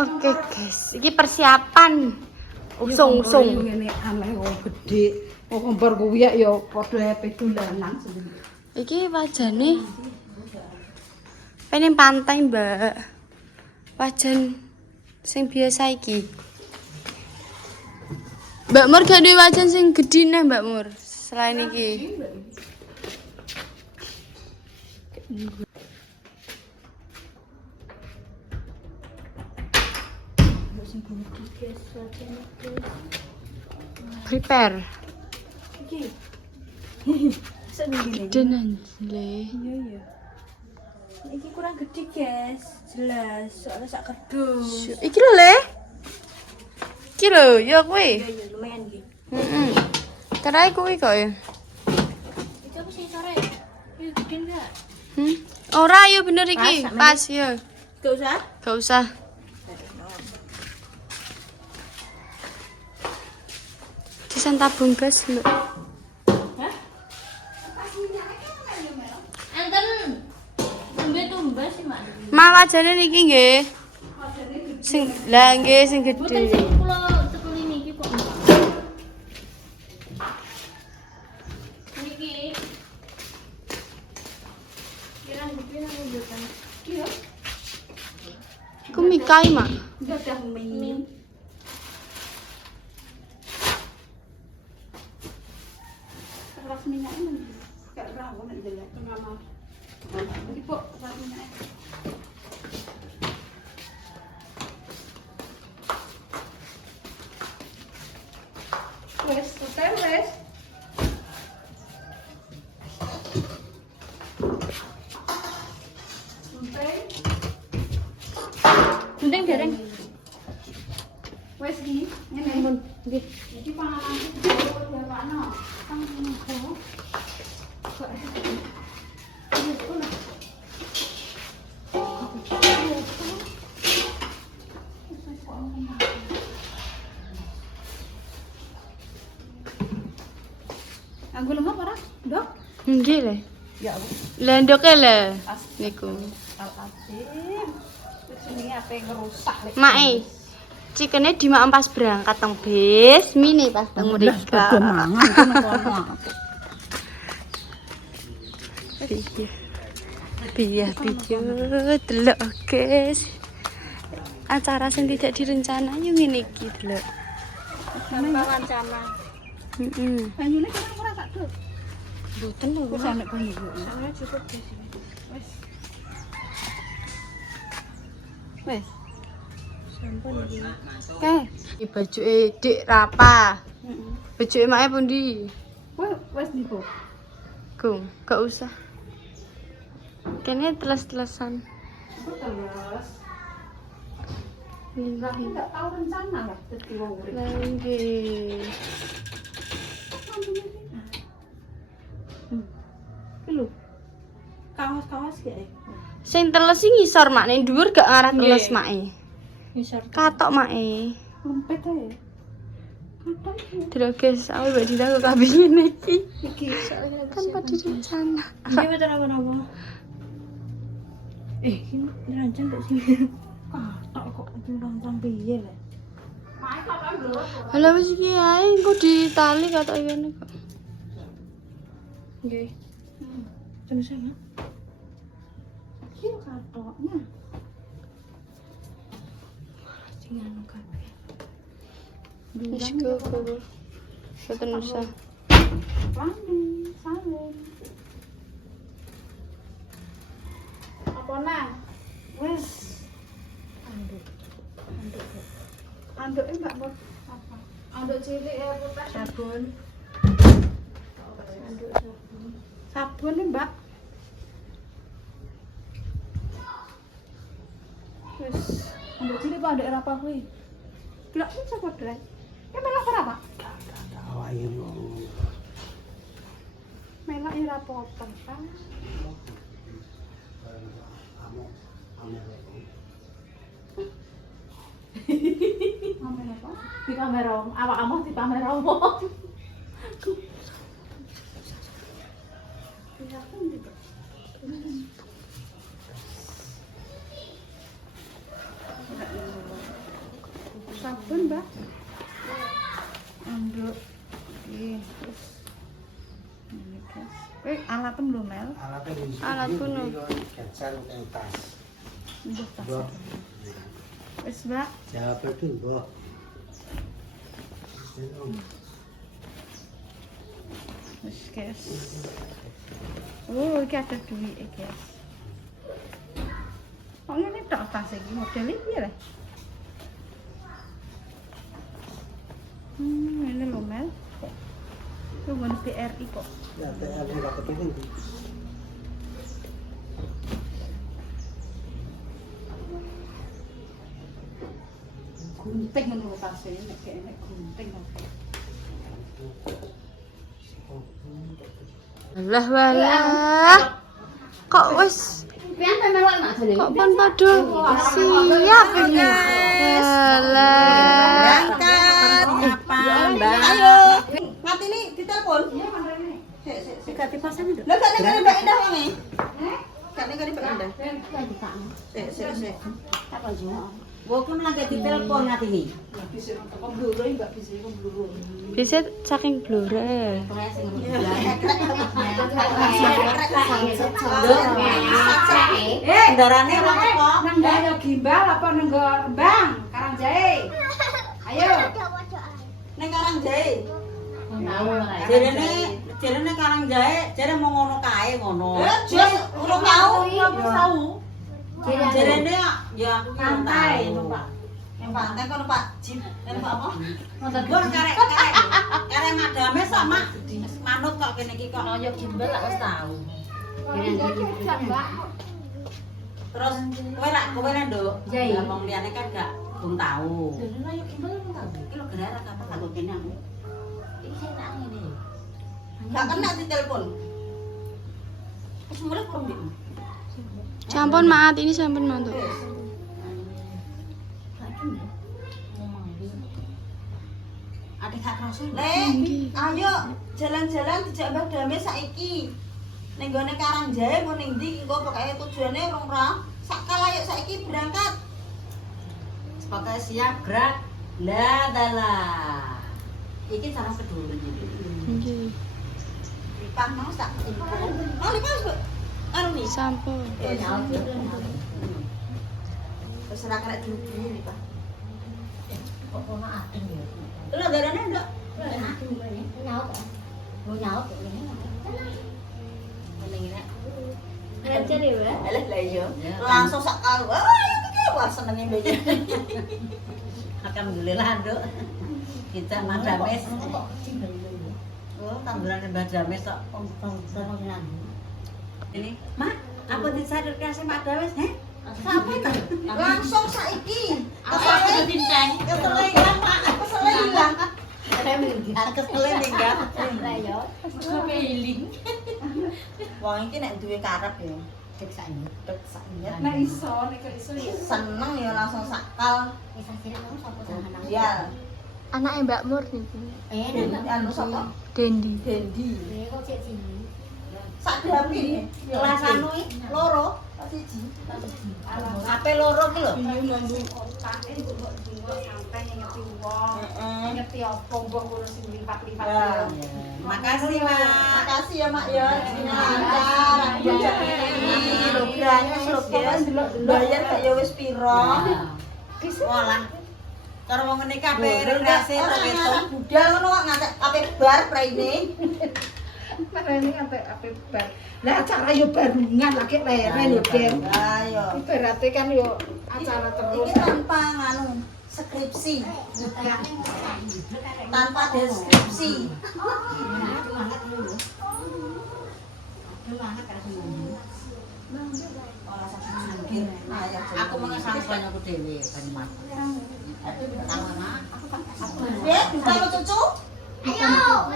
Oke guys, ini persiapan usung-usung. Ngene aneh wong gedhe. Wong kembar kuwi ya padha ape dolanan sendiri. Iki wajane pengen pantai, Mbak. Wajan sing biasa iki. Mbak Mur gak duwe wajan sing gedhe nih, Mbak Mur. Selain iki. Prepare. Iki. Sendiri. Denan le. Iya. Iki kurang gede, guys. Jelas, soalnya sak kerdus. Iki lho le. Iki lho, ya kuwi. Iya, lumayan iki. Heeh. Terai kuwi kok ya. Itu apa sih sore? Iya, gede enggak? Ora yo bener iki. Pas yo. Gak usah. Gak usah. Disan tabung gas, Mbak. Hah? Enten. Tumbe sih, Mak. Ma wajane niki nggih. Sing lah nggih sing Boten gedhe. sing kula cekeli niki kok. Niki. Kirang gede nang mboten. Iya. Iku mikai, Mak. Enggak ada mie. Keras minyaknya enggak rawon nek delek tengah mau. Iki kok keras minyaknya. Wes, total wes. Gunting dereng. Wes iki, ngene. Nggih. Iki panganan iki ya Pakno. Panganan. Anggo lemah ora? Ndok? Nggih le. Ya Allah. Lah ndoke le. Niku. Al-Azim. Wis jenenge ape ngerusak lek. Mae. Cikene dimakan pas berangkat teng bis, mini pas teng mrika. mangan kono. Biar delok guys. Acara sing tidak direncanakan yo ngene iki delok. Wawancara. Heeh. Banyune kan ora tak dut. Mboten lho. Wis ana banyu. Sampe cukup guys. Wes. Wes. Sampun iki. Iki bajuke Dik Rapa. Heeh. Bajuke make pundi? Wes niku. Gung, gak usah. Kayaknya teles-telesan. Terus. Nggih. Enggak tahu rencana lah dadi wong urip. Lah nggih. Iki lho. Kaos-kaos ya. Sing teles sing ngisor mak ning dhuwur gak ngarah teles Nggih. make. Ngisor Katok make. lempet ae. Katok iki. Delok guys, aku mbak Dita kok kabeh ngene iki. Iki soalnya Tanpa direncana. Iki betul apa-apa. Iki rancang gak sih? Katok kok rancang piye lho. Mae katok lho. Lah wis iki ae engko ditali katok ngene kok. Nggih. Terus sana. Iki katoknya. Sing anu kabeh. Wis kok. Boten usah. Pani, salin. Apa nah? Wes. Anduk. Anduknya Mbak Mur apa? Anduk cilik ya putih. Sabun. Anduk sabun. Sabun nih Mbak. Wes. Anduk cilik Pak anduk apa kuwi? Delok iki sapa dre? Ya melok ora Pak? Melok ora apa-apa, Pak. Kamera apa? Di kamera awak-awak di kamera apa? Iya kan juga. sabun, Mbak. Anduk. Ini terus. Ini guys. Alatnya belum Mel. Alat kuno. Gacan yang tas. Mbah tas. Mbah. Wis, Mbak. Jawab itu, Mbah. Wis, guys. Oh, iki ada duit, guys. Kok ngene tok tas iki model iki ya? Ini loh Mel. Itu bukan BRI kok. Ya, TR enggak kepiting. Gunting menurut tasnya ini kayak gunting. Alah walah. Kok wis kok pun padha siap ini. Alah. Ayo. Nganti ini ditelepon. Sik ganti pasang itu. Lah gak ning Mbak Indah wong e. Gak ning Mbak Indah. Sik. Apa yo? Wong ku lagi ditelepon nganti ini. Bisa saking blure. Kendarane ora kok. Nang ndaya gimbal apa nang Bang? Karangjae. Ayo. Ning Karangjae. Jarene Karangjae, jare mau ngono kae ngono. Jos urung tau, tau. Jarene ya aku Pantai, Pak. Yang pantai kono Pak Jin. Pak apa? Bon karek madame sok Mak. Manut kok kene iki kok. Yo gimbal lak wis tau. Terus kowe ra nduk. Ya wong liyane kan gak belum tahu. Lah yo gimbal belum tahu. Iki lho gara kapan tak kene aku. Iki enak ngene. Gak kena ditelepon. Wis mulai kok mbek. Sampun maat ini sampun mantuk. Adik gak kerasa. Ayo jalan-jalan dijak Mbak Dame saiki. Ning gone Karangjae mau ning ndi engko pokoke tujuane urung ra. Sakal ayo saiki berangkat. Pokoke siap gerak. Lah dalah. Iki sareng kedua iki. Nggih. Lipah mau sak. Oh, lipah wis, Bu. Anu nih. Sampun. Wis ora karek dulu lipah. Kok ono adem ya. Lho darane ndak. Nyaut kok. Mau nyaut kok ini. Ngene. Ajar ya, Alah lah iya. Langsung sak kali. Wah, iki wah senenge mbek. Alhamdulillah, Nduk. Kita madames. Oh, tamburan Mbak Dames kok. Ini, Mak, apa disadar kasih Mbak Dames, he? Sampai ta? Langsung saiki. Kesele dinteng. Kesele ilang, Pak. Kesele ilang. Kesele ninggal. Lah yo. Kesele iling. Wong iki nek duwe karep yo. Dek saknyet. Nek iso, nek iso ya. Seneng ya langsung sakal. Bisa sira nang sapa jenengan? Ya. Anake Mbak Mur niku. Anu sapa? Dendi. Dendi. Kok cek sini. Sak dami. Kelas anu iki loro, siji. Ape loro ki lho. Otaknya mbok sampai ngerti wong. Ngerti apa mbok ngurus sing lipat-lipat. Makasih, Mak. Makasih ya, Mak ya. Lancar. Lho gratis lho, guys. Bayar gak ya wis piro? Walah. Karo wong ngene kabeh rekreasi to ketok. Budal ngono kok ngantek ape bar praine. Ini ape bar. Lah acara yo barungan lagi leren yo, Den. Lah yo. Berarti kan yo acara terus. Iki tanpa nganu skripsi. Tanpa deskripsi. Aku mengesang banyak dhewe Banyumas. Ya, bisa lo cucu? Ayo.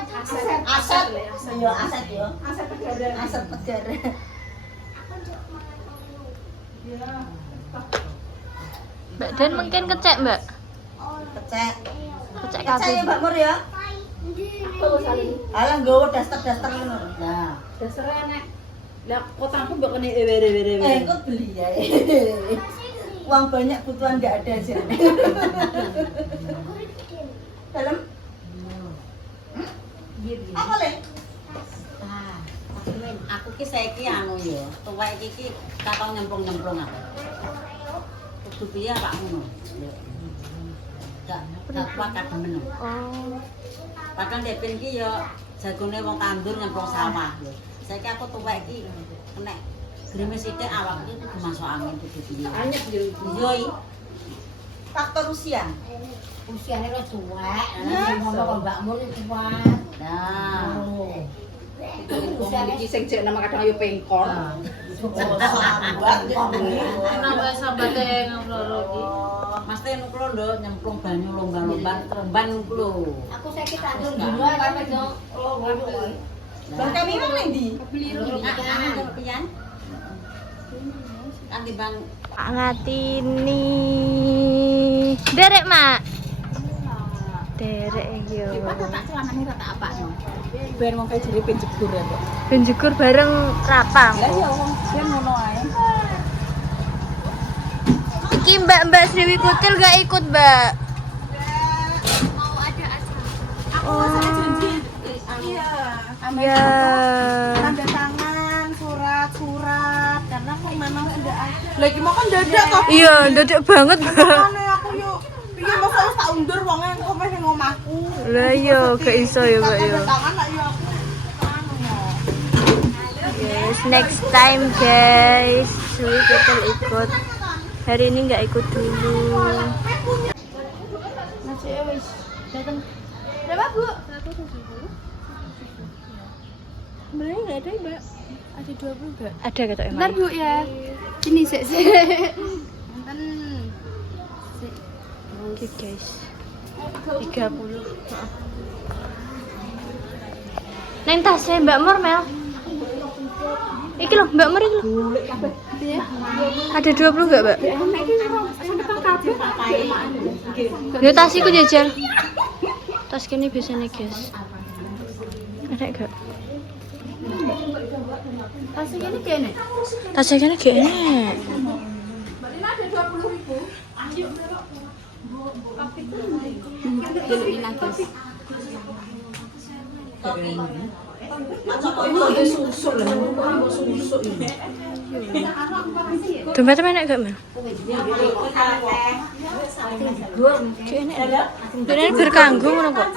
Aset. Ayo aset yo. Aset negara. Aset negara. Mbak Den mungkin kecek, Mbak. Kecek. Kecek Kecek kabeh. ya Mbak Mur ya. Alah nggowo daster-daster ngono. Nah, Dasarnya nek lah kotaku mbok kene ewe-ewe. kok beli ya. Uang banyak kebutuhan nggak ada sih. Dalam? Apa le? Aku ki saiki anu ya, tuwek iki katong nyemplung-nyemplung aku. Kudu piye Pak ngono. Gak kuat kademen. Oh. Padahal Depin ki ya jagone wong tandur nyemplung sawah. Saiki aku tuwek iki kena grimis sithik awak iki kudu masuk angin kudu piye. Anyep yo. Yo iki Faktor usia. usiane wis tuwek, ana ngomong kok mbakmu iki kuat. Nah. Usiane iki sing jek nama kadang ayo pengkon. Nambah sambate ngono iki. Mas Ten kulo nduk nyemplung banyu lomba-lomba teremban kulo. Aku saiki tak ndur dulu ae karo yo lomba. Bang kami mana ndi? Pian. Kanthi Bang Mak Ngatini. Derek, Mak. Derek yo. tak celanane rata apakno. Ben wong kae jere ben jegur ya, Pak. Ben jegur bareng Rapa. Lah ya wong ben ngono ae. Iki Mbak Sriwi Kutil gak ikut, Mbak. Mau ada acara. Oh. Iya. Ya. Tanda tangan, surat-surat karena aku memang udah ada. Lagi mau kan dadak kok. Iya, dadak banget, Mbak. Makane aku yuk piye masa wis tak undur wonge engko pengen ngomahku. Lah iya, gak iso ya, Mbak ya. Tanda tangan lah yo aku. Anu yo. Guys, next time guys, Sriwi Kutil ikut. Hari ini nggak ikut dulu. Nasi wis datang. Berapa, Bu? 170. Sebenarnya enggak ada, Mbak. Ada 20 enggak? Ada kata emang. Bentar, Bu ya. Ini sik. Nonton. Oke guys. 30. Neng tasnya Mbak Mur Mel. Iki loh, Mbak Mur iki loh. Ada 20 enggak, Mbak? Ya tas iku jajal. Tas kene biasanya, guys. Ada enggak? Pasti ini kene. Tasnya kene gak enak. Dulu guys. Dompet enak gak, Mel? Gak enak. Ini berkanggu ngono kok.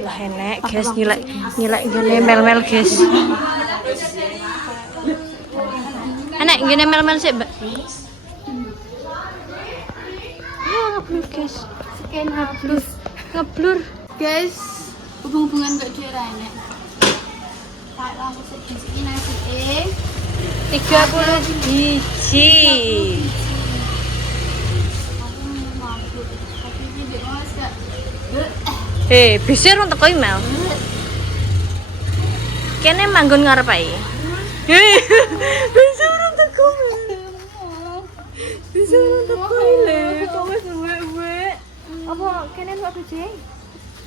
Lah enak guys, nyilek gini mel-mel guys. Enak gini mel-mel sih, Mbak. Ya ngeblur guys. Scan habis. Ngeblur. Guys, hubung-hubungan gak daerah enek. Tak langsung segini nasi 30 biji. Aku mabuk. Tapi ini mbek Mas gak. Bisa rong teko email. Kene manggon ngarep ae. Bisa rong teko. Bisa rong teko le. Kok wis suwe-suwe. Apa kene lu apa jeng?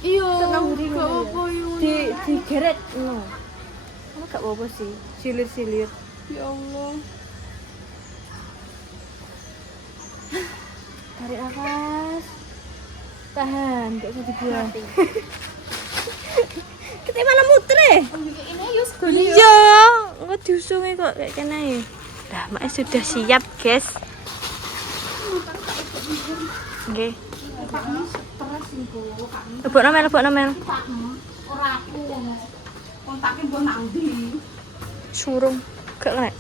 Iya. Senang buri Gak apa yo. Di geret no. Kamu gak apa-apa sih. Silir-silir. Ya Allah. Tarik nafas. Tahan, gak usah dibuang. Kita malah muter ya? Ini yo segone. Iya, enggak diusungi kok kayak kena ya. Nah, Mak sudah siap, guys. Oke. Lebok nomel. Ora aku. Kontake mbok nang ndi? Surung. Gak lek.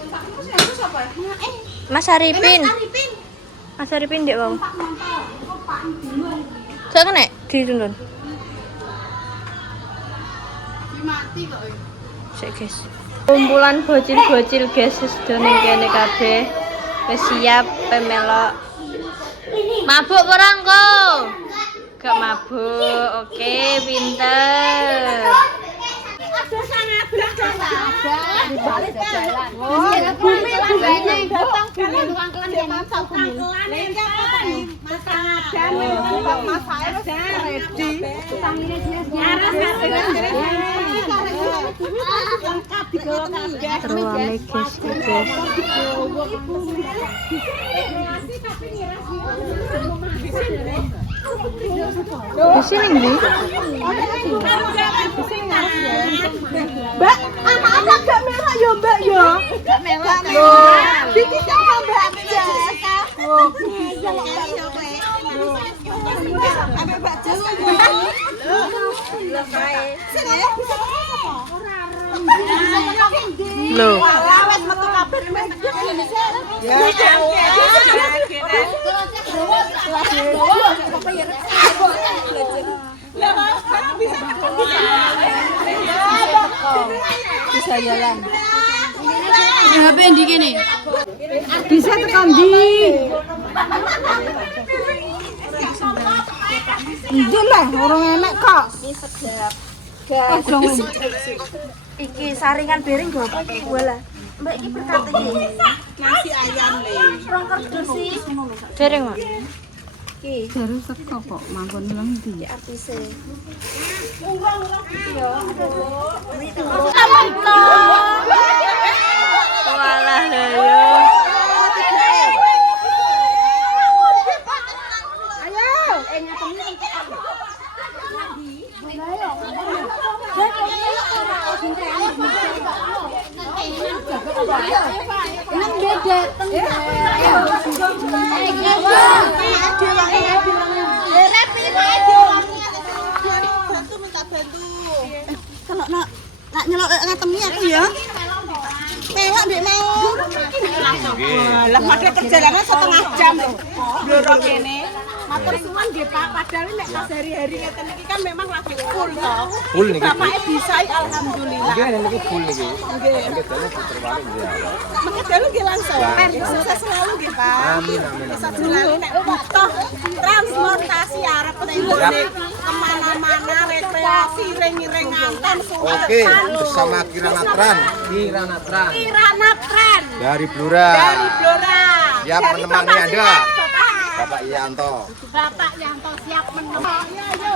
Kontakmu sing sapa? Mas Arifin. Arifin. Mas Arifin ndek wong. Pak mantau. Kok Pak dulu. Gak kena dituntun. Mati kok. Sik, guys. Kumpulan bocil-bocil guys sudah ning kene kabeh. Wis siap pemelok. Mabuk ora engko? Gak mabuk. Oke, pinter. Ada sangat Bumi langgane datang bumi tukang kelan Teruame guys, guys. Di sini nih. Mbak, anak-anak gak merah ya Mbak ya? Gak merah. Bikin sama Mbak Jas. Ambil Mbak Jas. Loh. Lawet metu kabeh. Ya. Bisa jalan. HP ndi kene? Bisa tekan ndi? Ndi lah, orang enak kok. Iki saringan piring go wala. Mbak iki berkat iki. Nasi ayam le. Rong kerdus sih. Dereng, Mak. Iki. Baru teko kok manggon nang ndi ya. Artise. Walah yo. Kalau nak nyelok ngatemi aku ya. Pelak mbek mau. Lah padahal perjalanan setengah jam loh. Blorok kene. Matur suwun nggih Pak, padahal nek pas hari-hari ngeten iki kan memang lagi full toh. Full niki. Bapake bisa alhamdulillah. Nggih niki full niki. Nggih. Nggih dalu puter balik ya. Mangke dalu nggih langsung. Sukses selalu nggih Pak. Amin amin. Bisa selalu nek toh transportasi arep nggone kemana-mana rekreasi ring-ringan Oke, bersama Kirana Tran. Kirana Tran Dari Blora. dari Blora. Siap Dari menemani Bapak Anda. siap, Bapak Ianto. Bapak Yanto siap menemani. Ayo.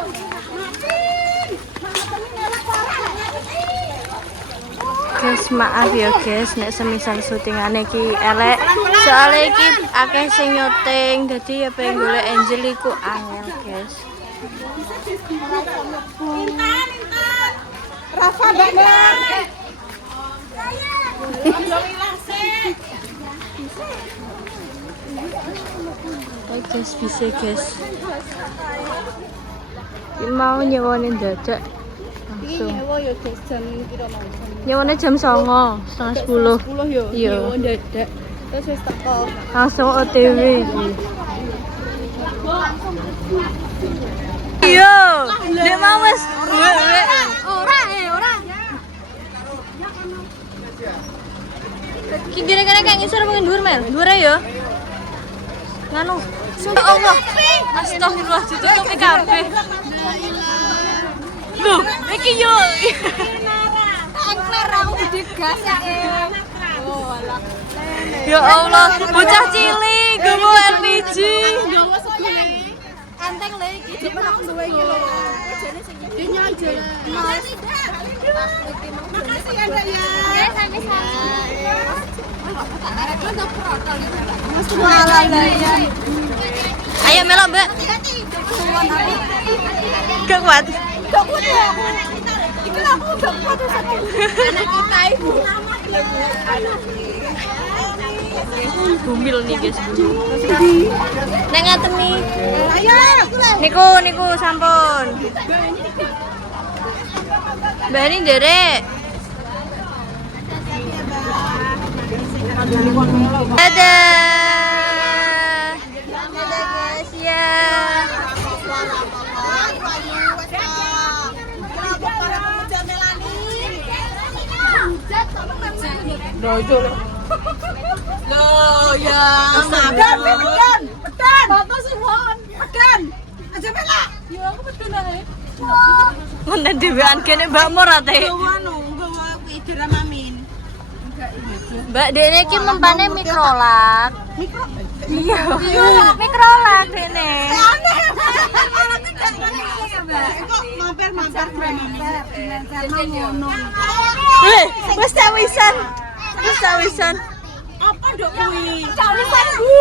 Guys, maaf ya guys, nek semisal syutingane iki elek. Soale iki akeh sing nyuting, dadi ya pengen golek Angel iku angel, guys. Intan. Rafa Bambang. Alhamdulillah sih. Oh guys, bisa guys. Iki mau nyewanin dadak. Langsung. ya jam piro mau? Nyewane jam 09.00, setengah 10. 10 ya. Iya. Dadak. Terus wis teko. Langsung OTW. Iya, dia mau wes. Ora. Ki gini-gini kayak ngisor mungkin dhuwur Mel. Dhuwur ya. Nganu. Ya Allah. Astagfirullah ditutupi kabeh. Loh, iki yo. Angler aku gede gas ya. Ya Allah, bocah cilik gowo LPG. Gowo segone. Enteng lho iki jek aku duwe iki lho. Jane sing dia aja. Makasih ya, Mbak ya. Sama-sama. Ayo Melo, Mbak. Gak kuat. Itu aku udah kuat sama anak kita ibu. Bumil nih guys. Nek ngaten nih. Ayo. Niku sampun. Mbak ini derek. Dadah. Dadah guys ya. Loh ya, pedan. Bapak Simon, pedan. Aja melak. Ya aku pedan ae. Mana dhewean kene Mbak Mor ate. Anu, gawa kuwi Mbak Dene iki mempane mikrolak. Iya. Mikrolak Dene. Mampir ngono. Wis cawisan. Wis cawisan. Apa nduk kuwi? Cawisan, Bu.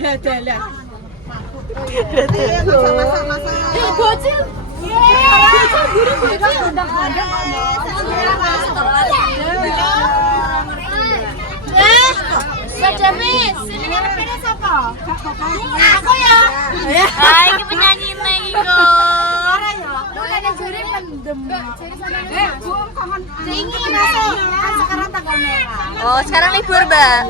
Lah dalan. Bocil. Sejenis, ini ngarepinnya siapa? Aku ya. Ah, iki penyanyi iki kok. Udah ada juri pendem. Ini masuk. Kan sekarang tanggal merah. Oh, sekarang libur, Mbak.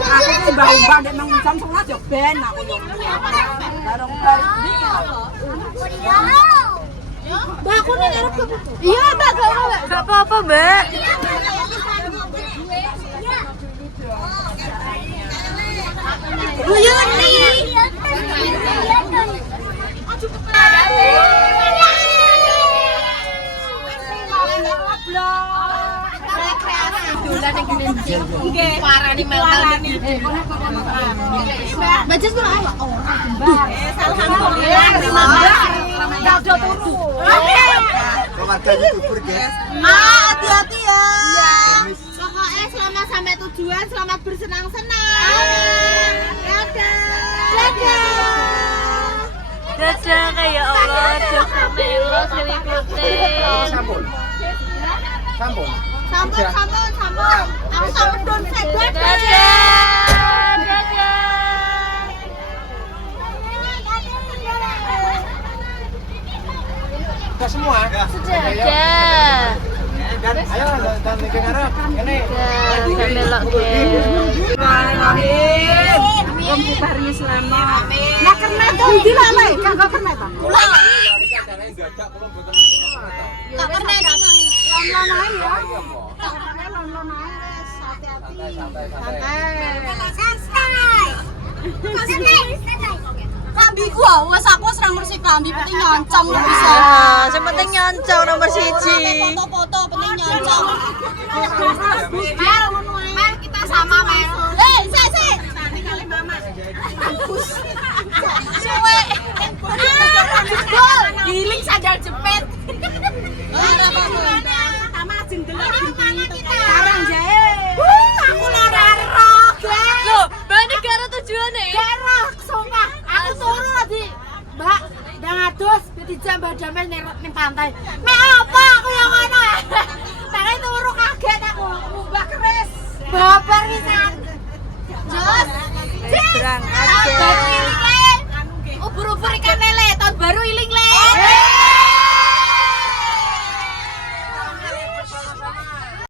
Aku ki mbah-mbah nek nang jam 11 yo ben aku yo. Bareng bar iki. Mbak, aku nih ngarep ke. Iya, Mbak, Gak apa-apa, Mbak. Bu Yuni. Parani melani. Bajas tuh apa? Alhamdulillah 15. Dado turu. Keluarga YouTuber, guys. Hati-hati ya. Pokoknya selamat sampai tujuan, selamat bersenang-senang. Dadah. Dadah kayak Allah, dadah melo ngikutin. Sampun. Sampun. Sambung. Aku sama Don Sedot. Dadah. Udah semua? Dadah. Ayo dan bikin ngarep. Ini. Dadah melok guys. Wong bubarnya selamat. Nah kena to ndi lama ya? Kagak kena to. Tak pernah Lon-lon ae ya. Lon-lon ae wis hati-hati. Kambiku wes aku serang bersih kambi penting nyoncong bisa. Ah, yang penting nyoncong nomor 1. Foto-foto penting nyoncong. Mel kita sama Mel. Sik. Suwe. Giling sandal jepit. Sama jendelok sekarang jae. Aku lara roh, guys. Loh, Mbak ini gara tujuannya. Gerah, sumpah. Aku turu tadi. Mbak, udah ngadus, betijam Mbak Damel ning pantai. Mek apa aku yang ngono? Tangan turu kaget aku. Mbak keris. Baper pisan. Jos. Berangkat.